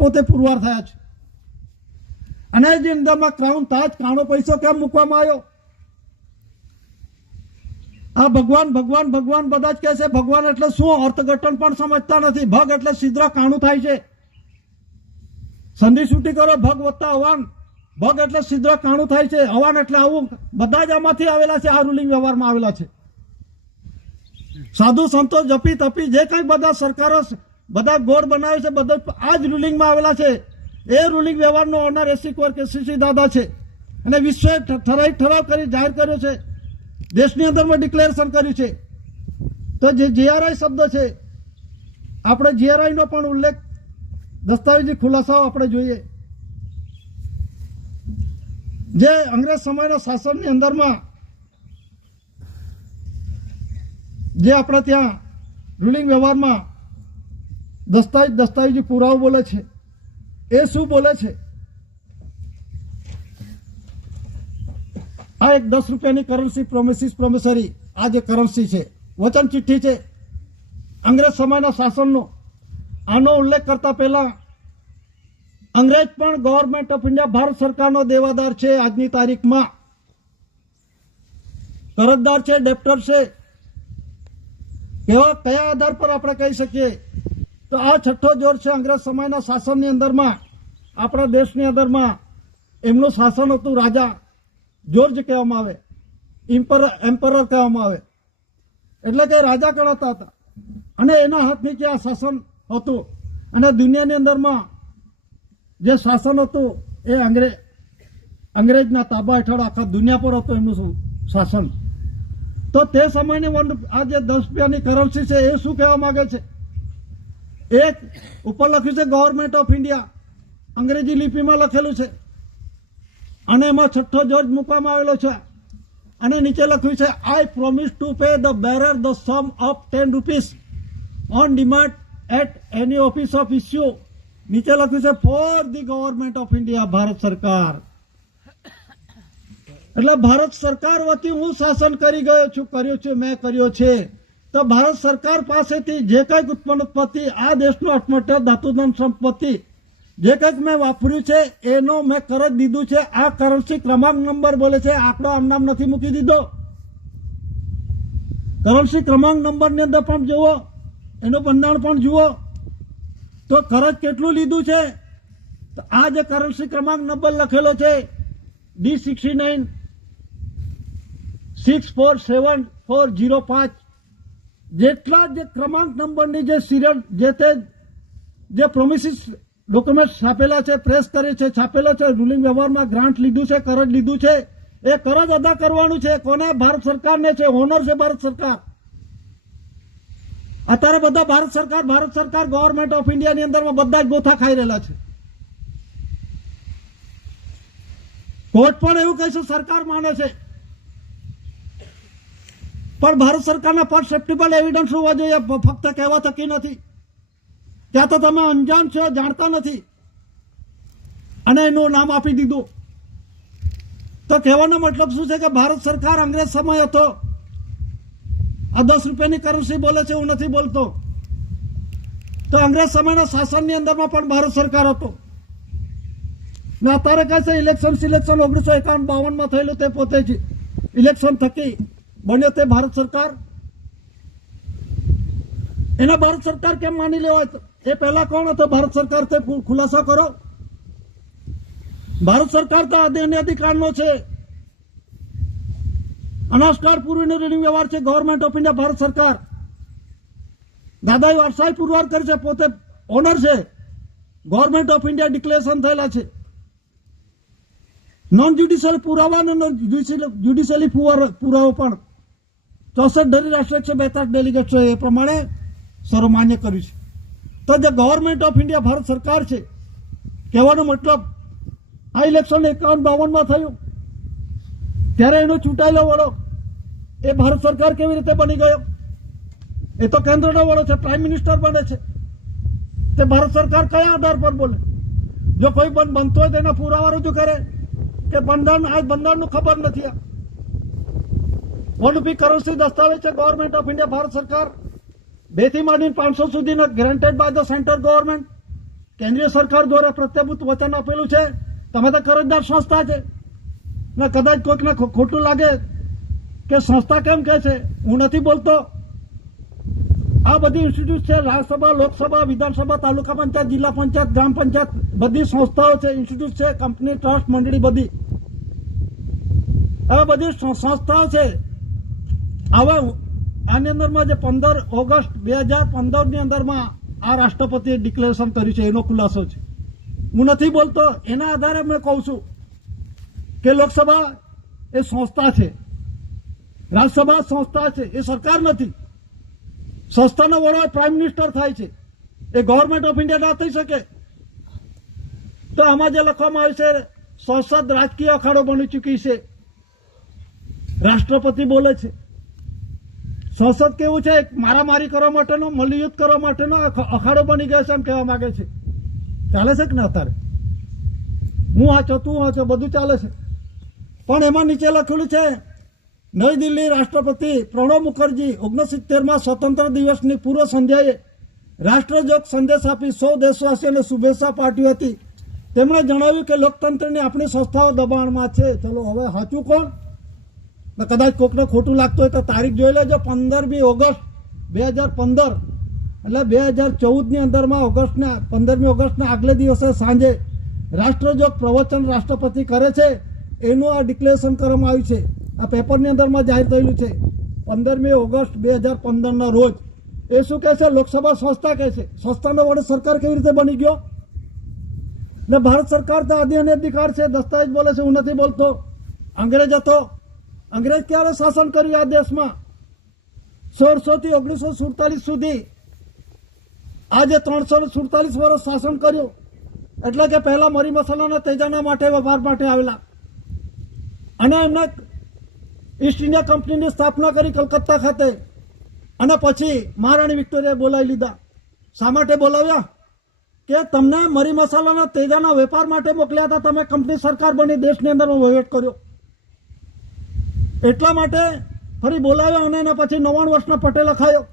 પોતે પુરવાર થયા છે અને જે અંદરમાં ક્રાઉન તાજ કાણો પૈસો કેમ મૂકવામાં આવ્યો? આ ભગવાન ભગવાન ભગવાન બધા જ કહે છે. ભગવાન એટલે શું? અર્થઘટન પણ સમજતા નથી. ભગ એટલે સીધા કાણું થાય છે. સંધિ છૂટી કરો ભગ વત્તા હવાન. ભગ એટલે સીધા કાણું થાય છે. હવાન એટલે આવું. બધા જ આમાંથી આવેલા છે. આ રૂલિંગ વ્યવહારમાં આવેલા છે. સાધુ સંતો જપી તપી જે કઈ બધા સરકારો બધા ગોળ બનાવે છે બધા આ જ રૂલિંગમાં આવેલા છે. એ રૂલિંગ વ્યવહારનો ઓનર એસી કોર કેસીસી દાદા છે અને વિશ્વએ ઠરાવ કરી જાહેર કર્યો છે. દેશની અંદરમાં ડિક્લેરેશન કર્યું છે. તો જે જીઆરઆઈ શબ્દ છે આપણે જીઆરઆઈ નો પણ ઉલ્લેખ દસ્તાવેજી ખુલાસાઓ આપણે જોઈએ. જે અંગ્રેજ સમયના શાસનની અંદરમાં જે આપણે ત્યાં રૂલિંગ વ્યવહારમાં દસ્તાવેજી પુરાવો બોલે છે એ શું બોલે છે? આ એક 10 રૂપિયાની કરન્સી પ્રોમિસરી આ જે કરન્સી છે વચન ચિઠ્ઠી છે અંગ્રેજ સમયના શાસનનો. આનો ઉલ્લેખ કરતા પહેલા અંગ્રેજ પણ ગવર્મેન્ટ ઓફ ઇન્ડિયા ભારત સરકારનો દેવાદાર છે. આજની તારીખમાં કરજદાર છે, ડેપ્ટર છે. કયા આધાર પર આપણે કહી શકીએ તો આ છઠ્ઠો જોર છે અંગ્રેજ સમયના શાસનની અંદરમાં આપણા દેશની અંદરમાં એમનું શાસન હતું. રાજા જોર્જ કહેવામાં આવે, એમ્પરર કહેવામાં આવે, એટલે કે રાજા ગણાતા હતા અને એના હાથ નીચે આ શાસન હતું. અને દુનિયાની અંદરમાં જે શાસન હતું એ અંગ્રેજના તાબા હેઠળ આખા દુનિયા પર હતું એમનું શાસન. તો તે સમયની આ જે 10 રૂપિયાની કરન્સી છે એ શું કહેવા માંગે છે? એક ઉપર લખ્યું છે ગવર્મેન્ટ ઓફ ઇન્ડિયા, અંગ્રેજી લિપિમાં લખેલું છે અને એમાં છઠ્ઠો જોર્જ મૂકવામાં આવેલો છે અને નીચે લખ્યું છે I promise to pay the bearer the sum of 10 rupees on demand at any office of issue. નીચે લખ્યું છે for the government of India, Bharat સરકાર. એટલે ભારત સરકાર વતી હું શાસન મેં કર્યો છે. તો ભારત સરકાર પાસેથી જે કંઈક ઉત્પત્તિ આ દેશનો અટમટ ધાતુધન સંપત્તિ જે કંઈક મેં વાપર્યું છે એનો મેં કરજ દીધું છે. આ કરન્સી ક્રમાંક નંબર બોલે છે, આંકડો આમ નામ નથી મૂકી દીધો. કરન્સી ક્રમાંક નંબરની અંદર પણ જુઓ, એનું બંધારણ પણ જુઓ તો કરજ કેટલું લીધું છે. તો આ જે કરન્સી ક્રમાંક નંબર લખેલો છે D69 647405 જેટલા જે ક્રમાંક નંબરની જે સિરિયલ જે પ્રોમિસિસ ડોક્યુમેન્ટ છાપેલા છે, પ્રેસ કરે છે, છાપેલો છે, રૂલિંગ વ્યવહારમાં ગ્રાન્ટ લીધું છે, કરજ લીધું છે, એ કરજ અદા કરવાનું છે. કોને? ભારત સરકારને છે. ઓનર છે ભારત સરકાર. અત્યારે બધા ભારત સરકાર ગવર્મેન્ટ ઓફ ઇન્ડિયાની અંદરમાં બધા જ ગોથા ખાઈ રહેલા છે. કોર્ટ પણ એવું કહે છે સરકાર માને છે પણ ભારત સરકારના પરસેપ્ટિબલ એવિડન્સ હોવા જોઈએ, ફક્ત કહેવા થકી નથી. ત્યાં તો તમે અંજાન છો, જાણતા નથી અને એનું નામ આપી દીધું. તો કહેવાનો મતલબ શું છે કે ભારત સરકાર અંગ્રેજ સમય હતો. આ 10 રૂપિયાની કરન્સી બોલે છે, હું નથી બોલતો. તો અંગ્રેજ સમયના શાસનની અંદરમાં પણ ભારત સરકાર હતો. ને અત્યારે કહે છે સિલેક્શન 1951-52 થયેલું તે પોતે જ ઇલેક્શન થકી બન્યો તે ભારત સરકાર. એના ભારત સરકાર કેમ માની લેવાય? એ પહેલા કોણ હતો ભારત સરકાર? તે ખુલાસા કરો. ભારત સરકાર તો અધિકારનો છે. અનાજકાળ પૂર્વીનો રૂલિંગ વ્યવહાર છે ગવર્મેન્ટ ઓફ ઇન્ડિયા, ભારત સરકાર. દાદાએ વારસાઈ પુરવાર કરી છે, પોતે ઓનર છે. ગવર્મેન્ટ ઓફ ઇન્ડિયા ડિક્લેરેશન થયેલા છે. નોન જ્યુડિશિયલ પુરાવા અને જ્યુડિશિયલી પુરાવો પણ 64 ધરી રાષ્ટ્ર 142 ડેલિગેટ્સો એ પ્રમાણે સર્વમાન્ય કર્યું છે. તો જે ગવર્મેન્ટ ઓફ ઇન્ડિયા ભારત સરકાર છે કહેવાનો મતલબ આ ઇલેક્શન 51-52 થયું ત્યારે એનો ચૂંટાયેલો વડો એ ભારત સરકાર કેવી રીતે બની ગયો? એ તો કેન્દ્રનો વડો છે, પ્રાઇમ મિનિસ્ટર બને છે. તે ભારત સરકાર કયા આધાર પર બોલે? જો કોઈ બનતો હોય તેના પુરાવા રજૂ કરે કે બંધારણનું ખબર નથી. વન કરન્સી દસ્તાવેજ છે ગવર્મેન્ટ ઓફ ઇન્ડિયા, ભારત સરકાર 2 થી માંડીને 500 સુધીનો granted by the central government. કેન્દ્રીય સરકાર દ્વારા પ્રત્યભૂત વચન આપેલું છે. તમે તો કરજદાર સંસ્થા છે ને કદાચ કોઈકને ખોટું લાગે કે સંસ્થા કેમ કહે છે, હું નથી બોલતો. આ બધી ઇન્સ્ટિટ્યૂટ છે, રાજ્યસભા, લોકસભા, વિધાનસભા, તાલુકા પંચાયત, જિલ્લા પંચાયત, ગ્રામ પંચાયત, બધી સંસ્થાઓ છે, ઇન્સ્ટિટ્યૂટ છે, કંપની, ટ્રસ્ટ, મંડળી, બધી આ બધી સંસ્થાઓ છે. હવે આની અંદરમાં જે 15 ઓગસ્ટ 2015 ની અંદરમાં આ રાષ્ટ્રપતિએ ડિક્લેરેશન કર્યું છે એનો ખુલાસો છે. હું નથી બોલતો, એના આધારે મેં કહું છું કે લોકસભા એ સંસ્થા છે, રાજ્યસભા સંસ્થા છે, એ સરકાર નથી. સંસ્થાનો વડો પ્રાઇમ મિનિસ્ટર થાય છે, એ ગવર્મેન્ટ ઓફ ઇન્ડિયા ના થઈ શકે. તો આમાં જે લખવામાં આવ્યું છે, સંસદ રાજકીય અખાડો બની ચૂકી છે, રાષ્ટ્રપતિ બોલે છે. સંસદ કેવું છે, મારામારી કરવા માટેનો, મલ્લયુદ્ધ કરવા માટેનો અખાડો બની ગયો છે એમ કહેવા માંગે છે. ચાલે છે કે ના? અત્યારે હું વાંચો, તું વાંચો, બધું ચાલે છે. પણ એમાં નીચે લખેલું છે, નવી દિલ્હી રાષ્ટ્રપતિ પ્રણવ મુખર્જી 69માં સ્વતંત્ર દિવસની પૂર્વ સંધ્યાએ રાષ્ટ્રજોગ સંદેશ આપી 100 દેશવાસીઓને શુભેચ્છા પાઠવી હતી. તેમણે જણાવ્યું કે લોકતંત્રની આપણી સંસ્થાઓ દબાણમાં છે. ચલો હવે સાચું કોણ? કદાચ કોકને ખોટું લાગતું હોય તો તારીખ જોઈ લેજો. 15મી ઓગસ્ટ 2015 એટલે 2014ની અંદરમાં 15મી ઓગસ્ટના આગલે દિવસે સાંજે રાષ્ટ્રજોગ પ્રવચન રાષ્ટ્રપતિ કરે છે. એનું આ ડિક્લેરેશન કરવામાં આવ્યું છે. આ પેપરની અંદરમાં જાહેર થયેલું છે 15મી ઓગસ્ટ 2015ના રોજ. એ શું કહે છે? લોકસભા સંસ્થા કહે છે. સંસ્થાનો વડે સરકાર કેવી રીતે બની ગયો? ને ભારત સરકાર તો આદિ અને અધિકાર છે, દસ્તાવેજ બોલે છે, હું નથી બોલતો. અંગ્રેજ હતો. અંગ્રેજ ક્યારે શાસન કર્યું આ દેશમાં? 1600 થી 1947 સુધી. આજે 347 વર્ષ શાસન કર્યું. એટલે કે પહેલા મરી મસાલાના તેજાના માટે વેપાર માટે આવેલા અને એમને ઈસ્ટ ઇન્ડિયા કંપનીની સ્થાપના કરી કલકત્તા ખાતે. અને પછી મહારાણી વિક્ટોરિયાએ બોલાવી લીધા. શા માટે બોલાવ્યા? કે તમને મરી મસાલાના તેજાના વેપાર માટે મોકલ્યા હતા. તમે કંપની સરકાર બની, દેશની અંદર વહીવટ કર્યો. એટલા માટે ફરી બોલાવ્યા અને એના પછી 99 વર્ષના પટે લખાયો.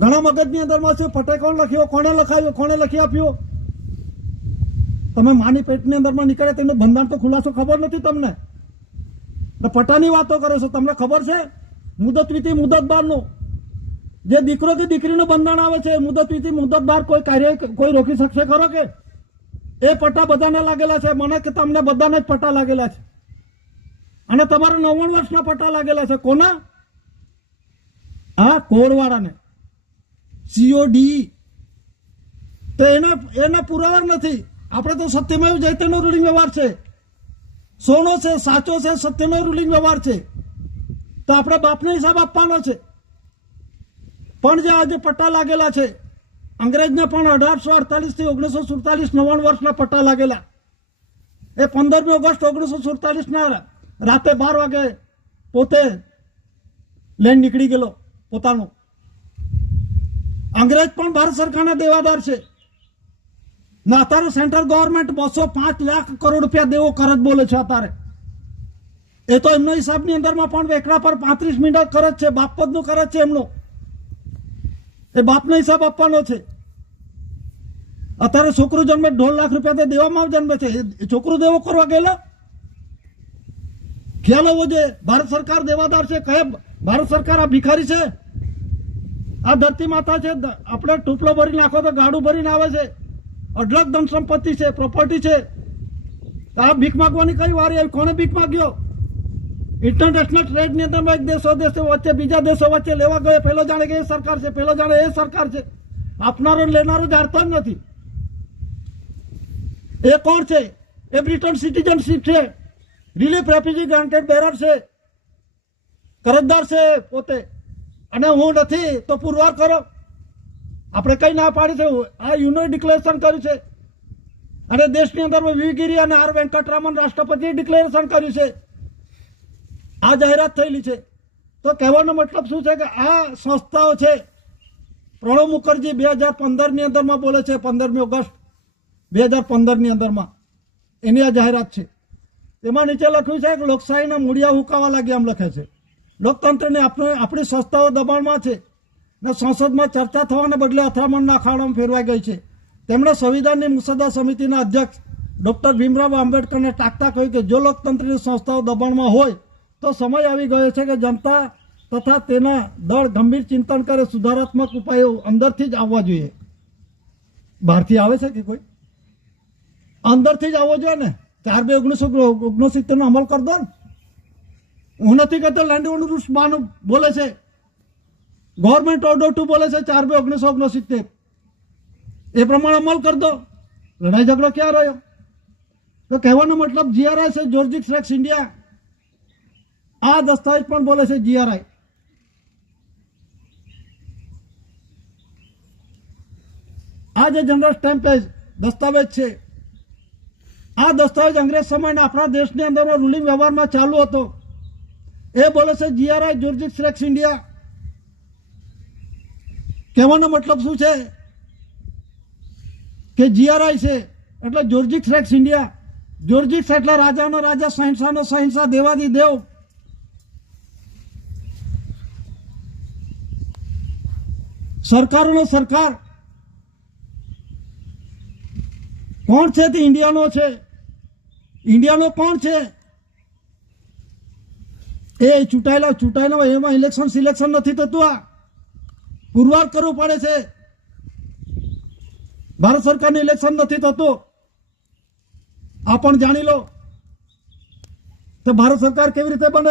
ઘણા મગજની અંદરમાં છે, પટે કોણ લખ્યો, કોણે લખાયો, કોણે લખી આપ્યો? તમે માની પેટની અંદરમાં નીકળે તેનું બંધારણ તો ખુલાસો ખબર નથી તમને. પટ્ટાની વાતો કરો છો. તમને ખબર છે મુદત વિધિ મુદત બારનું જે દીકરો કે દીકરીનું બંધારણ આવે છે, મુદત વિધિ મુદત બાર કોઈ કાર્ય કોઈ રોકી શકશે ખરો કે? એ પટ્ટા બધાને લાગેલા છે. મને કે તમને બધાને જ પટ્ટા લાગેલા છે. અને તમારે 99 વર્ષના પટ્ટા લાગેલા છે. કોના? હા, કોડવાળાને, COD. તો એના પુરાવા નથી. આપણે તો સત્યમેવ જયતેનો રૂલિંગ વ્યવહાર છે, સોનો છે, સાચો છે, સત્યનો રૂલિંગ વ્યવહાર છે. તો આપણે બાપને હિસાબ આપવાનો છે. પણ જે આજે પટ્ટા લાગેલા છે, અંગ્રેજને પણ 1848 થી 1947 99 વર્ષના પટ્ટા લાગેલા. એ 15મી ઓગસ્ટ 1947ના રાતે 12 વાગે પોતે લઈને નીકળી ગયેલો પોતાનું. અંગ્રેજ પણ ભારત સરકારના દેવાદાર છે. ને અત્યારે સેન્ટ્રલ ગવર્મેન્ટ 205 લાખ કરોડ રૂપિયા દેવો કરજ બોલે છે અત્યારે. એ તો એમનો હિસાબની અંદરમાં પણ વેકડા પર 35 મિનિટ કરજ છે. બાપપદનું કરજ છે એમનો. એ બાપનો હિસાબ આપવાનો છે. અત્યારે છોકરું જન્મે 1.5 લાખ રૂપિયા તો દેવામાં જન્મે છે. એ છોકરું દેવો કરવા ગયેલા? ખ્યાલ હોવો જોઈએ. ભારત સરકાર દેવાદાર છે. કયા ભારત સરકાર આ ભિખારી છે? આ ધરતી માતા છે. આપણે ટૂપલો ભરી નાખો તો ગાડું ભરીને આવે છે. અઢળક ધન સંપત્તિ છે, પ્રોપર્ટી છે. આ ભીખ માગવાની કઈ વારી આવી? કોને ભીખ માગ્યો? ઇન્ટરનેશનલ ટ્રેડની અંદર એક દેશો વચ્ચે બીજા દેશો વચ્ચે લેવા ગયો. પેલો જાણે કે એ સરકાર છે, પેલો જાણે એ સરકાર છે. આપનારો લેનારો જાણતા જ નથી. એ કોણ છે? એ બ્રિટન સિટીઝનશીપ છે, રિલીફ રેફ્યુજી ગ્રાન્ટેડ બેરર છે, કરજદાર છે પોતે. અને હું નથી તો પુરવાર કરો. આપણે કઈ ના પાડી છે? આ યુનો ડિક્લેરેશન કર્યું છે. અને દેશની અંદર વીગીરી અને આર વેંકટરામન રાષ્ટ્રપતિએ ડિક્લેરેશન કર્યું છે. આ જાહેરાત થયેલી છે. તો કહેવાનો મતલબ શું છે કે આ સંસ્થાઓ છે. પ્રણવ મુખર્જી 2015ની અંદરમાં બોલે છે, 15મી ઓગસ્ટ 2015ની અંદરમાં એની આ જાહેરાત છે. એમાં નીચે લખ્યું છે કે લોકશાહીના મૂળિયા હુકાવા લાગ્યા એમ લખે છે. લોકતંત્રને આપણી સંસ્થાઓ દબાણમાં છે ને સંસદમાં ચર્ચા થવાને બદલે અથડામણના અખાડામાં ફેરવાઈ ગઈ છે. તેમણે સંવિધાનની મુસદ્દા સમિતિના અધ્યક્ષ ડોક્ટર ભીમરાવ આંબેડકરને ટાંકતા કહ્યું કે જો લોકતંત્રની સંસ્થાઓ દબાણમાં હોય તો સમય આવી ગયો છે કે જનતા તથા તેના દળ ગંભીર ચિંતન કરે, સુધારાત્મક ઉપાયો અંદરથી જ આવવા જોઈએ. બહારથી આવે છે કે કોઈ? અંદરથી જ આવવો જોઈએ ને. 4/2/1969 નો અમલ કરી દો ને. હું નથી કહેતો લેન્ડ ઓનર રૂલ્સ બોલે છે, ગવર્મેન્ટ ઓર્ડર 2 બોલે છે 4/2/1969, એ પ્રમાણે અમલ કરી દો. લડાઈ ઝઘડો ક્યાં રહ્યો? તો કહેવાનો મતલબ જીઆરઆઈ છે, જ્યોર્જિક્સ રેક્સ ઇન્ડિયા. આ દસ્તાવેજ પણ બોલે છે જીઆરઆઈ. આ જે જનરલ સ્ટેમ્પ દસ્તાવેજ છે, આ દસ્તાવેજ અંગ્રેજ સમયના આપણા દેશની અંદર રૂલિંગ વ્યવહારમાં ચાલુ હતો. એ બોલે છે જીઆરઆઈ, જ્યોર્જિક્સ રેક્સ ઇન્ડિયા. કહેવાનો મતલબ શું છે કે જીઆરઆઈ છે એટલે જ્યોર્જિક્સ રેક્સ ઇન્ડિયા. જ્યોર્જિક્સ એટલે રાજાનો રાજા, શહેનશાહનો શહેનશાહ, દેવાદી દેવ. સરકારોનો સરકાર. કોણ છે તે ઇન્ડિયાનો છે. ઇન્ડિયાનો કોણ છે? એ ચૂંટાયેલા એમાં સિલેક્શન નથી થતું. આ પુરવાર કરવું પડે છે. ભારત સરકારનું ઇલેક્શન નથી થતું. આ પણ જાણી લો તો ભારત સરકાર કેવી રીતે બને.